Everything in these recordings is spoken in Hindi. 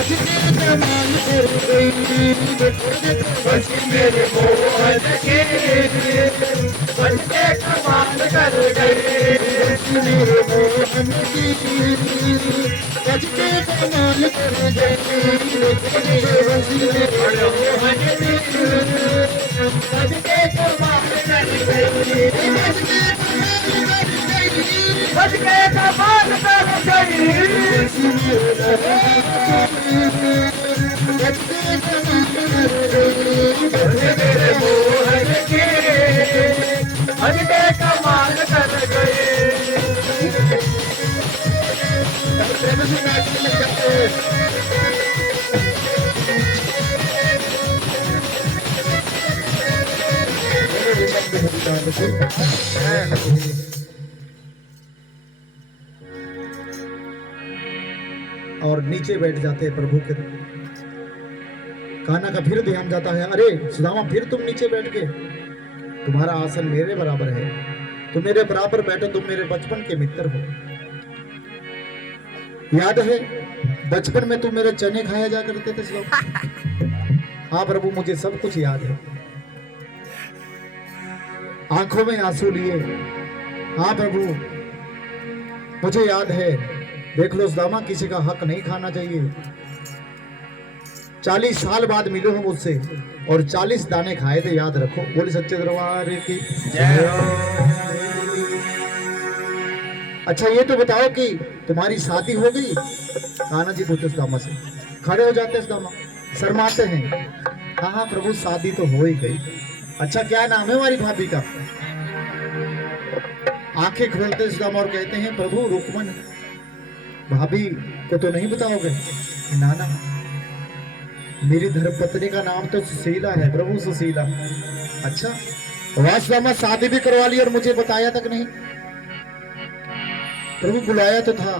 कमाल कर गई बस मेरे मोहन के बस के कमाल कर गई मेरे मोहन की बस के कमाल कर गई बस मेरे मोहन की बस के कमाल कर गई बस के कमाल कर मेरे मोहन के हज के कमाल कर गए और नीचे बैठ जाते हैं प्रभु के। कान्हा का फिर ध्यान जाता है, अरे सुदामा फिर तुम नीचे बैठ के, तुम्हारा आसन मेरे बराबर है, तुम मेरे बराबर बैठो, तुम मेरे बचपन के मित्र हो। याद है बचपन में तुम मेरे चने खाया जा करते थे सुदामा? हाँ प्रभु मुझे सब कुछ याद है। आंखों में आंसू लिए, हाँ प्रभु मुझे याद है। देख लो सुदामा किसी का हक नहीं खाना चाहिए। 40 साल बाद मिलो हो मुझसे और 40 दाने खाए थे, याद रखो। बोले सच्चे दरबार की जय हो। अच्छा ये तो बताओ कि तुम्हारी शादी हो गई? कान्हा जी पूछते सुदामा से। खड़े हो जाते सुदामा, शर्माते हैं। हाँ हाँ प्रभु शादी तो हो ही गई। अच्छा क्या नाम है हमारी भाभी का? आंखें खोलते सुदामा और कहते हैं प्रभु रुक्मन। भाभी को तो नहीं बताओगे? ना ना, मेरी धर्मपत्नी का नाम तो सुशीला है प्रभु, सुशीला। अच्छा वासुदामा शादी भी करवा ली और मुझे बताया तक नहीं? प्रभु बुलाया तो था,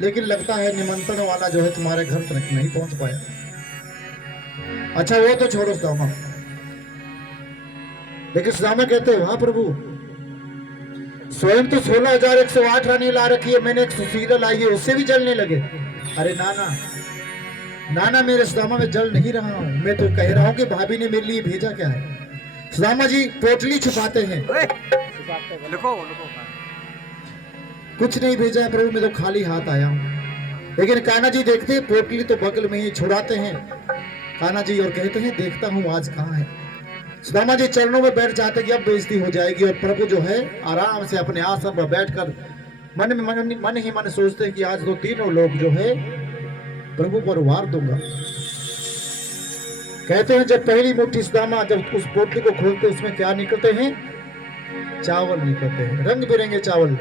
लेकिन लगता है निमंत्रण वाला जो है तुम्हारे घर तक नहीं पहुंच पाया। अच्छा वो तो छोड़ो सुदामा, लेकिन सुदामा कहते हैं हाँ प्रभु स्वयं तो 16,108 रानी ला रखी है, मैंने एक सुशीला लाई है, उससे भी जलने लगे। अरे नाना नाना मेरे सुदामा में जल नहीं रहा हूं, मैं तो कह रहा हूं कि भाभी ने मेरे लिए भेजा क्या है। सुदामा जी पोटली छुपाते हैं। कुछ नहीं भेजा है प्रभु, मैं तो खाली हाथ आया हूं। लेकिन कान्हा जी देखते हैं पोटली तो बगल में ही छुड़ाते हैं कान्हा जी और कहते हैं देखता हूं आज कहाँ है। सुदामा जी चरणों में बैठ जाते कि अब बेइज्जती हो जाएगी, और प्रभु जो है आराम से अपने आसन पर बैठकर मन ही मन सोचते हैं कि आज तो तीनों लोग जो है प्रभु पर वार दूंगा। कहते हैं जब पहली मुट्ठी सुदामा जब उस पोटली को खोलते उसमें क्या निकलते हैं? चावल निकलते हैं, रंग बिरंगे चावल।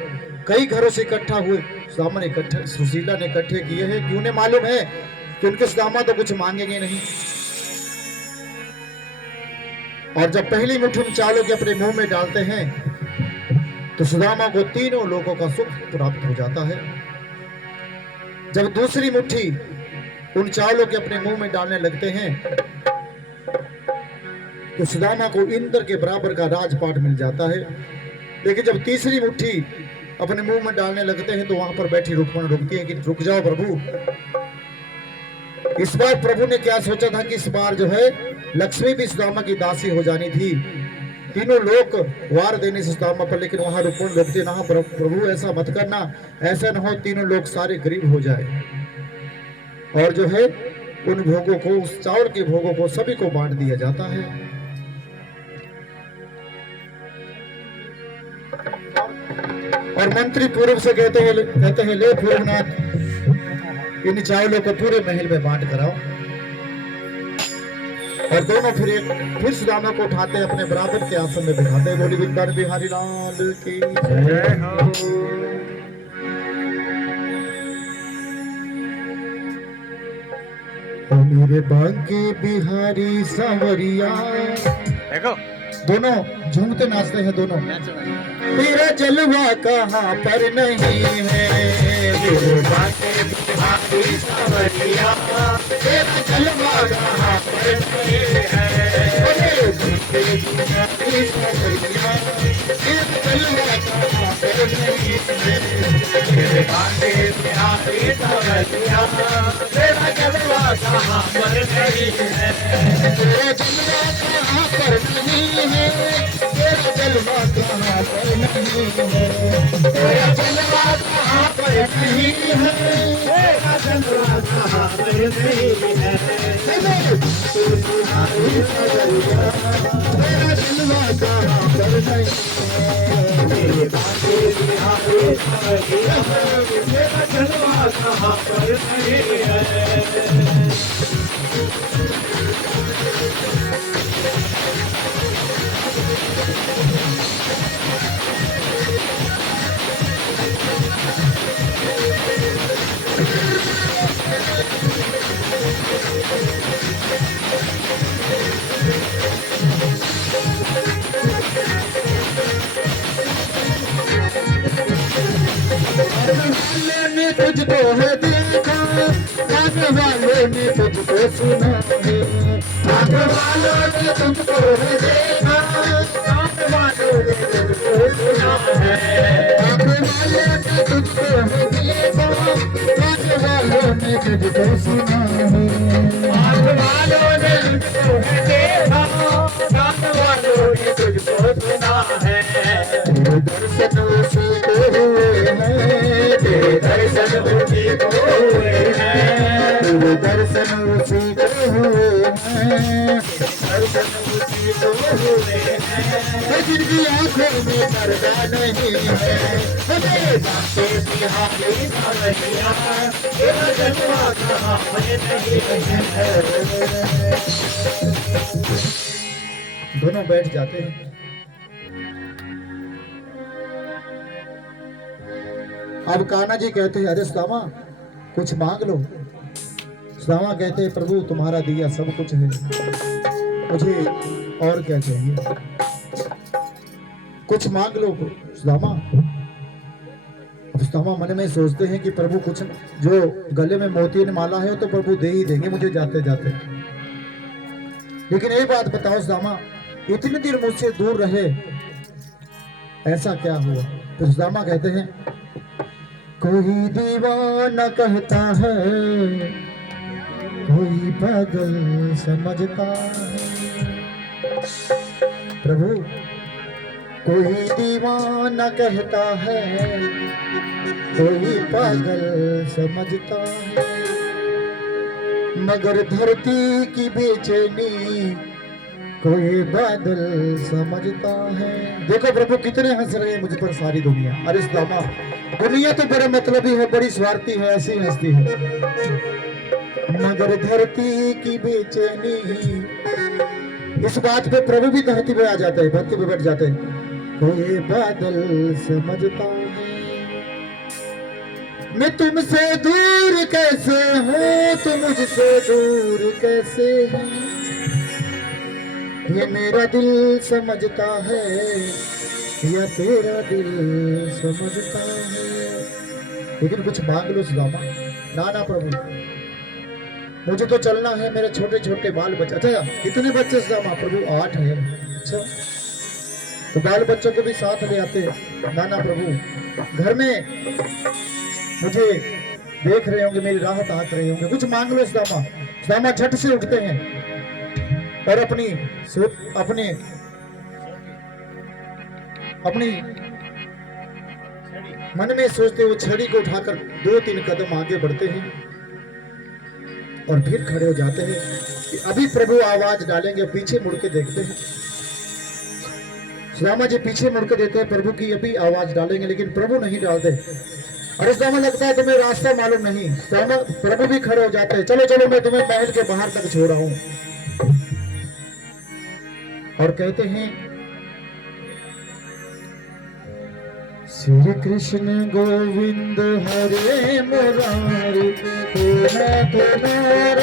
कई घरों से इकट्ठा हुए, सुदामा ने इकट्ठे सुशीला ने इकट्ठे किए हैं कि उन्हें मालूम है कि उनके सुदामा तो कुछ मांगेंगे नहीं। और जब पहली मुट्ठी उन चावलों के अपने मुंह में डालते हैं तो सुदामा को तीनों लोगों का सुख प्राप्त हो जाता है। जब दूसरी मुट्ठी उन चावलों के अपने मुंह में डालने लगते हैं तो सुदामा को इंद्र के बराबर का राजपाट मिल जाता है। लेकिन जब तीसरी मुट्ठी अपने मुंह में डालने लगते हैं तो वहां पर बैठी रुक्मणी रुकती है कि रुक जाओ प्रभु। इस बार प्रभु ने क्या सोचा था कि इस बार जो है लक्ष्मी भी सुदामा की दासी हो जानी थी। तीनों लोग वार देने से सुदामा पर, लेकिन वहां रुक्मणी रुकती ना प्रभु ऐसा मत करना, ऐसा न हो तीनों लोग सारे गरीब हो जाए। और जो है उन भोगों को, उस चावल के भोगों को सभी को बांट दिया जाता है। और मंत्री पूर्व से कहते हैं ले पूर्वनाथ इन चावलों को पूरे महल में बांट कराओ। और दोनों फिर सुदामा को उठाते अपने बराबर के आसन में बिठाते। बोली वृंदावन बिहारी लाल की जय हो। मेरे बांके बिहारी सांवरिया, देखो दोनों झूमते नाचते हैं दोनों। तेरा जलवा कहाँ पर नहीं है, मेरे बांके बिहारी सांवरिया, तेरा जलवा कहाँ पर नहीं है, मेरे बांके बिहारी सांवरिया, तेरा जलवा कहाँ पर नहीं है, मेरे बांके बिहारी सांवरिया, तेरा जलवा कहाँ पर नहीं है, तेरा जलवा कहाँ पर नहीं है, तेरा जलवा कहाँ पर नहीं है, तेरा जलवा कहाँ पर नहीं है, तेरा जलवा कहाँ पर नहीं है, तेरा जलवा कहाँ पर नहीं तेरे बाटे बिहारे सवरिया, तेरा जलवा कहाँ पर नहीं है। ने तुझको है देखा, आगे वालों ने तुझको सुना है, आगे वालों ने तुझको है देखा, आगे वालों ने तुझको सुना है, आगे वालों ने तुझको है देखा, आगे वालों ने तुझको सुना है, आग वालों ने तुझको है देखा, साथ वालों ने तुझको सुना है, तेरे दर्शन सीखे हुए हैं, तेरे दर्शन उसी को हुए हैं, तेरे दर्शन सीखे हुए हैं, दर्शन उसी को हुए हैं, जिनकी आंखों में पर्दा नहीं है, तेरे बाटे बिहारे सवरिया, तेरा जलवा कहाँ पर नहीं है। दोनों बैठ जाते हैं। अब कान्हा जी कहते हैं, अरे सुदामा कुछ मांग लो। सुदामा कहते हैं, प्रभु तुम्हारा दिया सब कुछ है, मुझे और क्या चाहिए, कुछ मांग लो सुदामा। अब सुदामा मन में सोचते हैं कि प्रभु कुछ, जो गले में मोती माला है तो प्रभु दे ही देंगे मुझे जाते जाते, लेकिन एक बात बताओ सुदामा, इतने देर मुझसे दूर रहे, ऐसा क्या हुआ? तो सुदामा कहते हैं, कोई दीवाना कहता है, कोई पागल समझता है। प्रभु कोई दीवाना कहता है, कोई पागल समझता है, मगर धरती की बेचैनी कोई बादल समझता है। देखो प्रभु कितने हंस रहे हैं मुझ पर सारी दुनिया। अरे सुदामा दुनिया तो बड़े मतलबी है, बड़ी स्वार्थी है, ऐसी हंसती है, मगर धरती की बेचैनी, इस बात पे प्रभु भी धरती पे आ जाते हैं, धरती पे बैठ जाते हैं, कोई बादल समझता है। मैं तुमसे दूर कैसे हूँ, तुम मुझसे दूर कैसे है, ये मेरा दिल समझता है या तेरा दिल समझता है। लेकिन कुछ मांग लो सुदामा। ना ना प्रभु मुझे तो चलना है, मेरे छोटे छोटे बाल बच्चे। अच्छा कितने बच्चे सुदामा? प्रभु 8 है। अच्छा तो बाल बच्चों को भी साथ ले आते। ना ना प्रभु, घर में मुझे देख रहे होंगे, मेरी राह ताक रहे होंगे, कुछ मांग लो सुदामा। सुदामा झट से उठते हैं और अपनी मन में सोचते हुए छड़ी को उठाकर 2-3 कदम आगे बढ़ते हैं और फिर खड़े हो जाते हैं कि अभी प्रभु आवाज डालेंगे। पीछे मुड़ के देखते हैं, सुदामा जी पीछे मुड़ के देते हैं प्रभु की अभी आवाज डालेंगे, लेकिन प्रभु नहीं डालते। अरे सुदामा लगता है तुम्हें रास्ता मालूम नहीं। सुदामा प्रभु भी खड़े हो जाते हैं, चलो चलो मैं तुम्हें महल के बाहर तक छोड़ रहा हूं, और कहते हैं श्री कृष्ण गोविंद हरे मुरारी, नाथ नारायण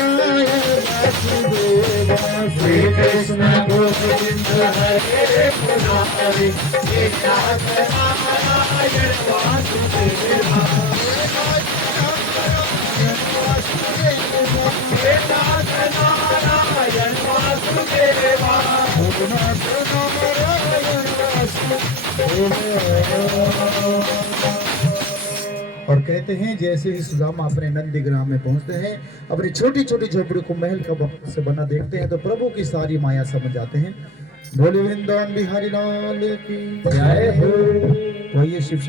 वासुदेवा। श्री कृष्ण गोविंद हरे मुरारी, नाथ नारायण वासुदेवा। नाथ नारायण वासुदेवा। और कहते हैं जैसे ही सुदामा अपने नंदीग्राम में पहुंचते हैं, अपनी छोटी छोटी झोपड़ी को महल का से बना देखते हैं, तो प्रभु की सारी माया समझ जाते हैं। बोले वृंदावन बिहारी लाल की जय हो। वही शिव